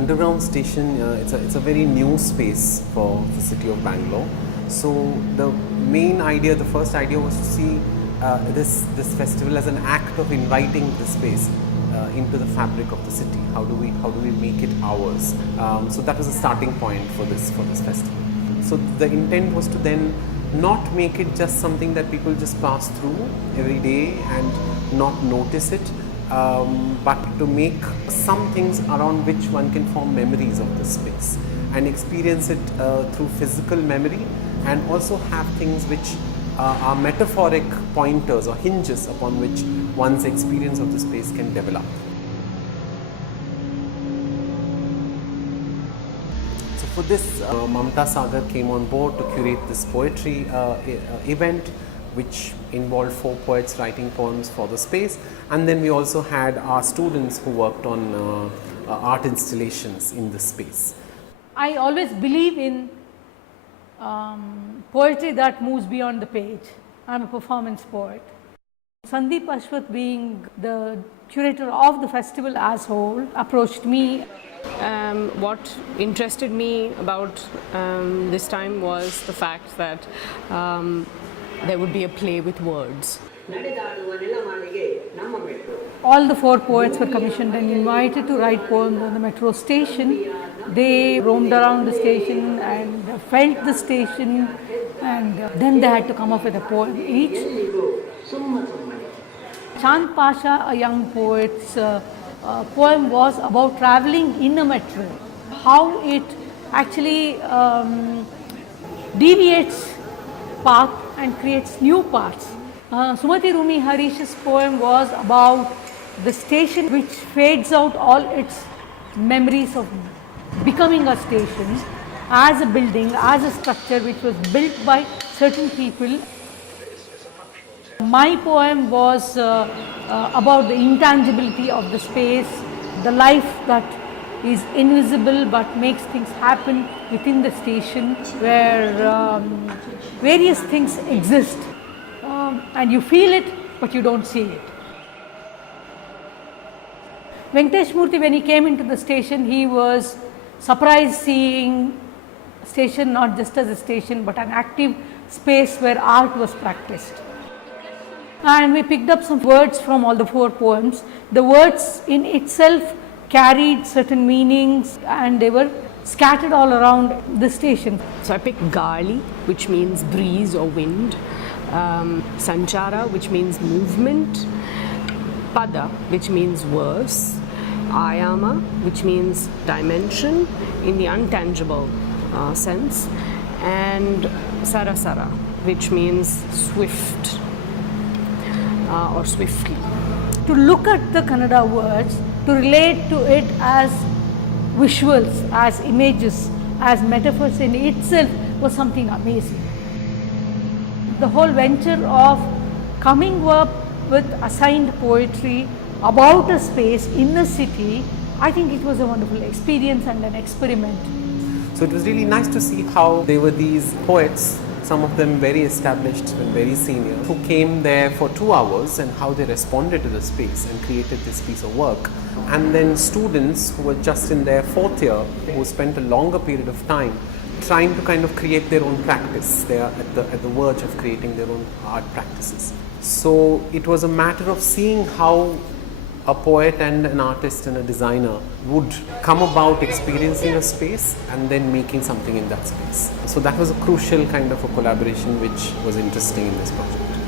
underground station, it's a very new space for the city of Bangalore. So the main idea, the first idea was to see this festival as an act of inviting the space into the fabric of the city. How do we make it ours? So that was a starting point for this festival. So the intent was to then not make it just something that people just pass through every day and not notice it, but to make some things around which one can form memories of the space and experience it through physical memory, and also have things which are metaphoric pointers or hinges upon which one's experience of the space can develop. So for this, Mamta Sagar came on board to curate this poetry event, which involved 4 poets writing poems for the space, and then we also had our students who worked on art installations in the space. I always believe in poetry that moves beyond the page. I am a performance poet. Sandeep Ashwath, being the curator of the festival as whole, approached me. What interested me about this time was the fact that there would be a play with words. All the 4 poets were commissioned and invited to write poems on the metro station. They roamed around the station and felt the station, and then they had to come up with a poem each. Chand Pasha, a young poet's poem was about travelling in a metro, how it actually deviates path and creates new paths. Sumati Rumi Harish's poem was about the station which fades out all its memories of becoming a station as a building, as a structure which was built by certain people. My poem was about the intangibility of the space, the life that is invisible but makes things happen within the station, where various things exist and you feel it but you don't see it. Venkatesh Murthy, when he came into the station, he was surprised seeing station not just as a station but an active space where art was practiced. And we picked up some words from all the 4 poems. The words in itself carried certain meanings and they were scattered all around the station. So I picked Gali, which means breeze or wind, Sanchara, which means movement, Pada, which means verse, Ayama, which means dimension in the untangible sense, and Sarasara, which means swift or swiftly. To look at the Kannada words, to relate to it as visuals, as images, as metaphors in itself was something amazing. The whole venture of coming up with assigned poetry about a space in a city, I think it was a wonderful experience and an experiment. So it was really nice to see how there were these poets, some of them very established and very senior, who came there for 2 hours, and how they responded to the space and created this piece of work. And then students who were just in their 4th year, who spent a longer period of time trying to kind of create their own practice. They are at the verge of creating their own art practices. So it was a matter of seeing how a poet and an artist and a designer would come about experiencing a space and then making something in that space. So that was a crucial kind of a collaboration which was interesting in this project.